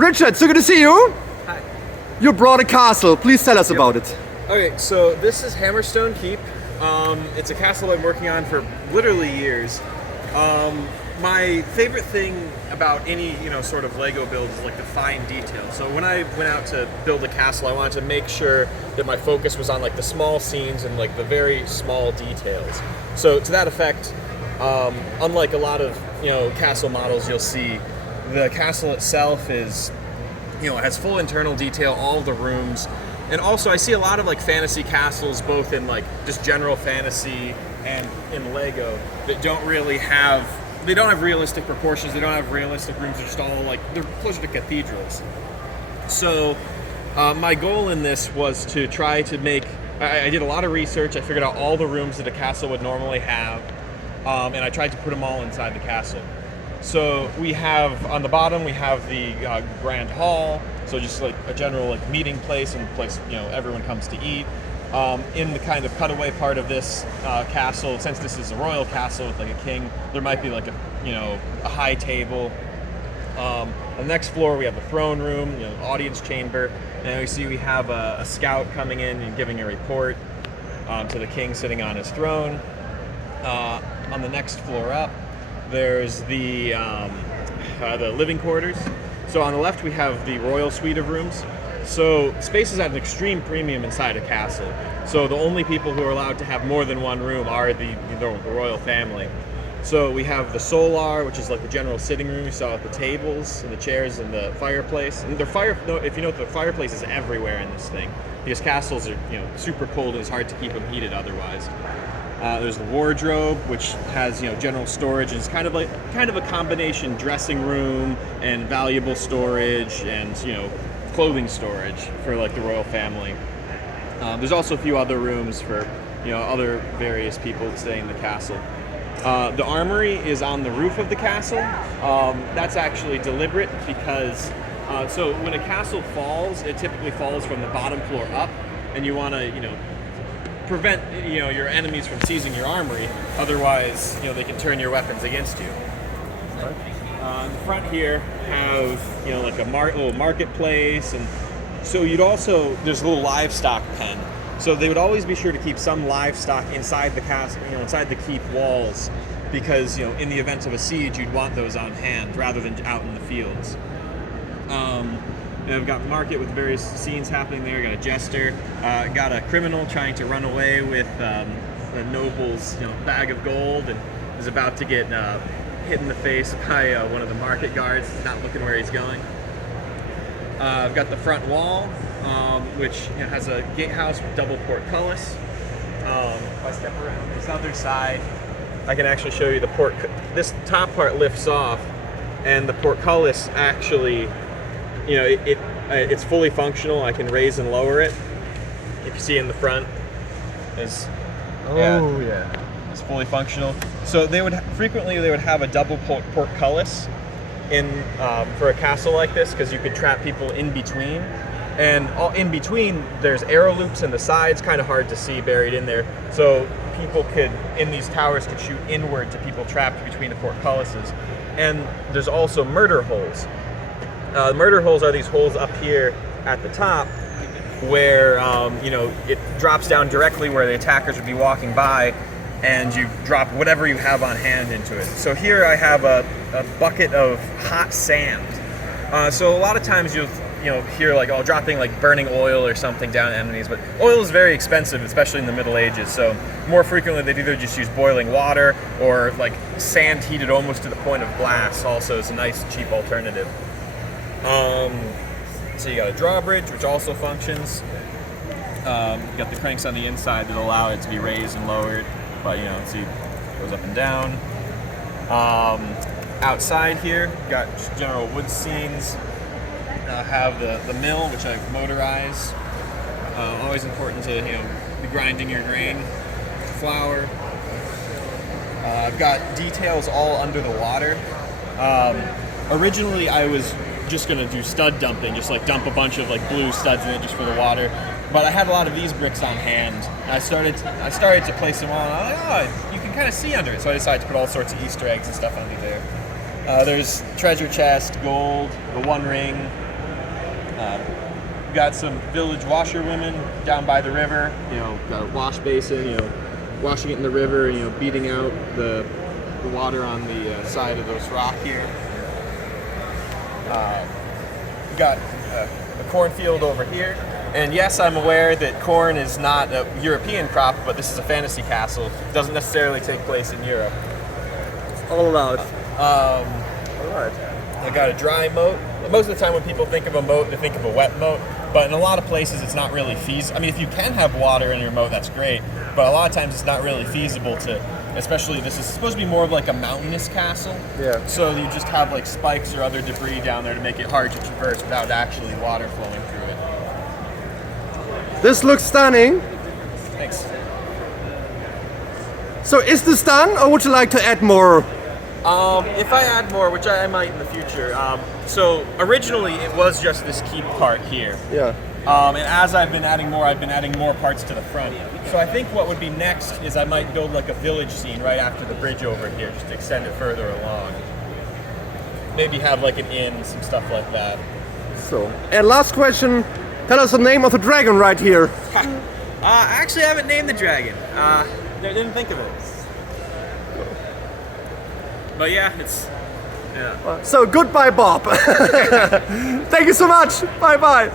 Richard, so good to see you. Hi. You brought a castle. Please tell us about it. Okay, so this is Hammerstone Keep. It's a castle I'm working on for literally years. My favorite thing about any, sort of Lego build is like the fine detail. So when I went out to build a castle, I wanted to make sure that my focus was on like the small scenes and like the very small details. So to that effect, unlike a lot of, castle models you'll see, the castle itself is, has full internal detail, all the rooms. And also I see a lot of like fantasy castles, both in like just general fantasy and in Lego, that don't really have, they don't have realistic proportions, they don't have realistic rooms, they're just all like, they're closer to cathedrals. So my goal in this was to try to make, I did a lot of research, I figured out all the rooms that a castle would normally have, and I tried to put them all inside the castle. So we have, on the bottom, we have the Grand Hall, so just like a general like meeting place and place, everyone comes to eat. In the kind of cutaway part of this castle, since this is a royal castle with like a king, there might be like a high table. On the next floor we have the throne room, audience chamber, and we see we have a scout coming in and giving a report to the king sitting on his throne. On the next floor up, there's the living quarters. So on the left we have the royal suite of rooms. So space is at an extreme premium inside a castle. So the only people who are allowed to have more than one room are the royal family. So we have the solar, which is like the general sitting room you saw with the tables and the chairs and the fireplace. And if you note, the fireplace is everywhere in this thing because castles are super cold and it's hard to keep them heated otherwise. There's the wardrobe, which has general storage, and it's kind of a combination dressing room and valuable storage and clothing storage for like the royal family. There's also a few other rooms for other various people staying in the castle. The armory is on the roof of the castle. That's actually deliberate because so when a castle falls, it typically falls from the bottom floor up, and you want to prevent your enemies from seizing your armory. Otherwise, they can turn your weapons against you. In the front here have like a little marketplace, and so there's a little livestock pen. So they would always be sure to keep some livestock inside the castle, inside the keep walls, because in the event of a siege, you'd want those on hand rather than out in the fields. I've got market with various scenes happening there. Got a jester, got a criminal trying to run away with the noble's bag of gold, and is about to get hit in the face by one of the market guards. He's not looking where he's going. I've got the front wall, which has a gatehouse with double portcullis. If I step around this other side, I can actually show you this top part lifts off, and the portcullis actually, it's fully functional. I can raise and lower it. If you see in the front, it's fully functional. So they would have a double portcullis for a castle like this, because you could trap people in between. And in between, there's arrow loops in the sides, kind of hard to see buried in there. So people in these towers could shoot inward to people trapped between the portcullises. And there's also murder holes. Murder holes are these holes up here at the top where, it drops down directly where the attackers would be walking by, and you drop whatever you have on hand into it. So here I have a bucket of hot sand. So a lot of times you'll hear like, dropping like burning oil or something down enemies, but oil is very expensive, especially in the Middle Ages. So more frequently they'd either just use boiling water or like sand heated almost to the point of glass. Also is a nice cheap alternative. So you got a drawbridge, which also functions. You got the cranks on the inside that allow it to be raised and lowered, but see, it goes up and down. Outside here, got general wood scenes. Have the mill, which I've motorized. Always important to be grinding your grain to flour. I've got details all under the water. Originally, I was just going to do stud dumping, just like dump a bunch of like blue studs in it just for the water. But I had a lot of these bricks on hand. And I started to place them on. I was like, you can kind of see under it. So I decided to put all sorts of Easter eggs and stuff under there. There's treasure chest, gold, the One Ring, We got some village washerwomen down by the river. Got a wash basin. Washing it in the river. Beating out the water on the side of those rock here. We got a cornfield over here. And yes, I'm aware that corn is not a European crop, but this is a fantasy castle. It doesn't necessarily take place in Europe. All allowed. All right. I got a dry moat. Most of the time when people think of a moat, they think of a wet moat. But in a lot of places, it's not really feasible. I mean, if you can have water in your moat, that's great. But a lot of times, it's not really feasible to, especially this is supposed to be more of like a mountainous castle. Yeah. So you just have like spikes or other debris down there to make it hard to traverse without actually water flowing through it. This looks stunning. Thanks. So is this done, or would you like to add more? If I add more, which I might in the future. So originally it was just this keep part here. Yeah. And as I've been adding more parts to the front. So I think what would be next is I might build like a village scene right after the bridge over here, just to extend it further along. Maybe have like an inn, some stuff like that. So, and last question, tell us the name of the dragon right here. Actually, I haven't named the dragon. Didn't think of it. But yeah, So goodbye, Bob. Thank you so much. Bye bye.